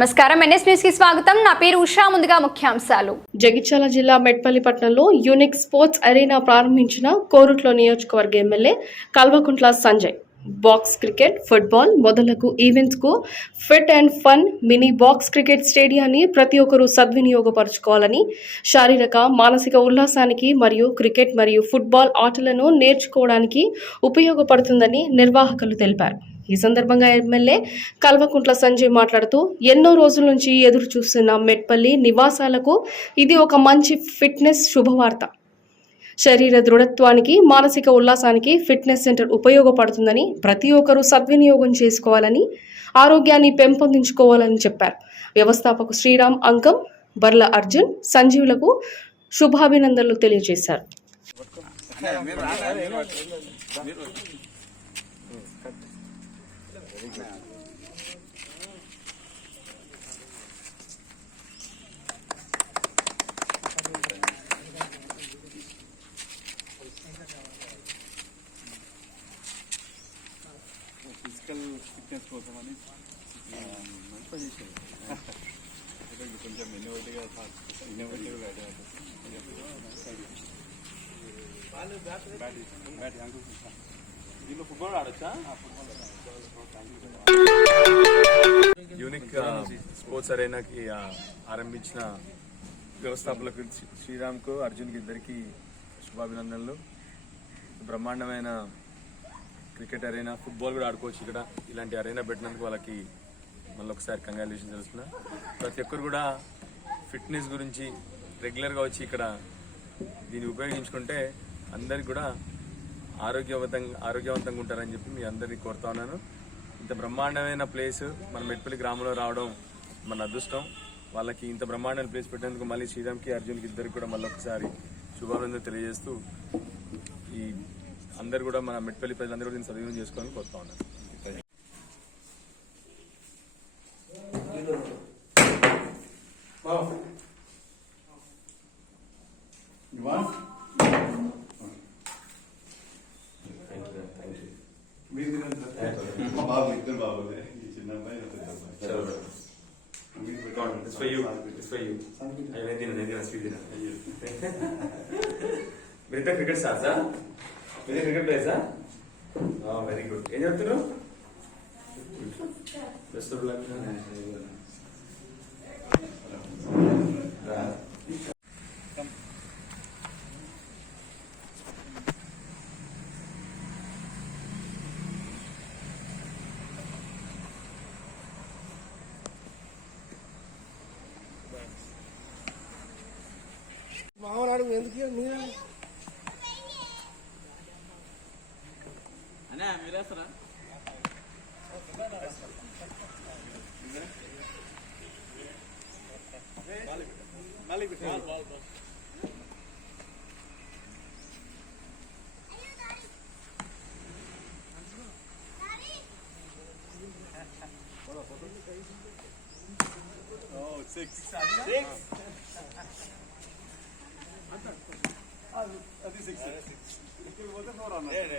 నమస్కారం. ఎన్ఎస్ న్యూస్కి స్వాగతం. నా పేరు ఉషా. ముందుగా ముఖ్యాంశాలు. జగిత్యాల జిల్లా మెట్పల్లి పట్టణంలో యూనిక్ స్పోర్ట్స్ అరీనా ప్రారంభించిన కోరుట్లో నియోజకవర్గ MLA Kalvakuntla Sanjay. Box cricket football మొదలగు ఈవెంట్స్కు fit and fun mini box cricket స్టేడియాన్ని ప్రతి ఒక్కరూ సద్వినియోగపరచుకోవాలని శారీరక మానసిక ఉల్లాసానికి మరియు క్రికెట్ మరియు ఫుట్బాల్ ఆటలను నేర్చుకోవడానికి ఉపయోగపడుతుందని నిర్వాహకులు తెలిపారు. ఈ సందర్భంగా ఎమ్మెల్యే కల్వకుంట్ల సంజయ్ మాట్లాడుతూ ఎన్నో రోజుల నుంచి ఎదురు చూస్తున్న మెట్పల్లి నివాసాలకు ఇది ఒక మంచి ఫిట్నెస్ శుభవార్త. శరీర దృఢత్వానికి మానసిక ఉల్లాసానికి ఫిట్నెస్ సెంటర్ ఉపయోగపడుతుందని ప్రతి ఒక్కరూ సద్వినియోగం చేసుకోవాలని ఆరోగ్యాన్ని పెంపొందించుకోవాలని చెప్పారు. వ్యవస్థాపకు శ్రీరామ్ అంకం బర్ల అర్జున్ సంజీవులకు శుభాభినందనలు తెలియజేశారు. ఫిట్నెస్ కోసం అని మంచి పని చేశారు అంటే ఇది కొంచెం ఇన్నోవేటివ్గా ఇన్నోవేటివ్గా దీంట్లో ఫుట్బాల్ ఆడొచ్చా యూనిక్ స్పోర్ట్స్ అరేనాకి ఆరంభించిన వ్యవస్థాపకులకు శ్రీ- శ్రీరామ్కు అర్జున్కి ఇద్దరికి శుభాభినందనలు. బ్రహ్మాండమైన క్రికెట్ అరేనా ఫుట్బాల్ కూడా ఆడుకోవచ్చు ఇక్కడ. ఇలాంటి అరేనా పెట్టినందుకు వాళ్ళకి మళ్ళీ ఒకసారి కంగ్రాచులేషన్ తెలుస్తున్నా. ప్రతి ఒక్కరు కూడా ఫిట్నెస్ గురించి రెగ్యులర్గా వచ్చి ఇక్కడ దీన్ని ఉపయోగించుకుంటే అందరికి కూడా ఆరోగ్యవంతంగా ఆరోగ్యవంతంగా ఉంటారని చెప్పి మీ అందరినీ కోరుతా ఉన్నాను. ఇంత బ్రహ్మాండమైన ప్లేస్ మన మెట్పల్లి గ్రామంలో రావడం మన అదృష్టం. వాళ్ళకి ఇంత బ్రహ్మాండమైన ప్లేస్ పెట్టినందుకు మళ్ళీ శ్రీరామ్కి అర్జున్కి ఇద్దరికి కూడా మళ్ళీ ఒకసారి శుభానందం తెలియజేస్తూ ఈ అందరు కూడా మన మెట్పల్లి ప్రజలందరూ కూడా దీన్ని సద్వినియోగం చేసుకోవాలని కోరుతా ఉన్నాను మా బాబు ఇద్దరు బాబులే చిన్న అబ్బాయి పెద్ద అబ్బాయి It's for you. It's for you. మీరే క్రికెట్ ప్లేయర్సా వెరీ గుడ్ ఏం చెప్తున్నారు? బెస్ట్ ఆఫ్ లక్ మామనాడు ఎందుకు نعم الأسرة مالك بتقول Oh, it's six. Six. six. అది సిక్స్ సిక్స్ పోతే ఫోర్ అన్నారు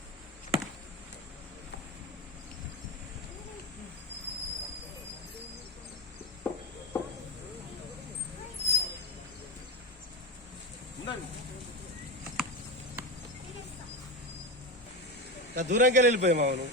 దూరంకి వెళ్ళిపోయి మామను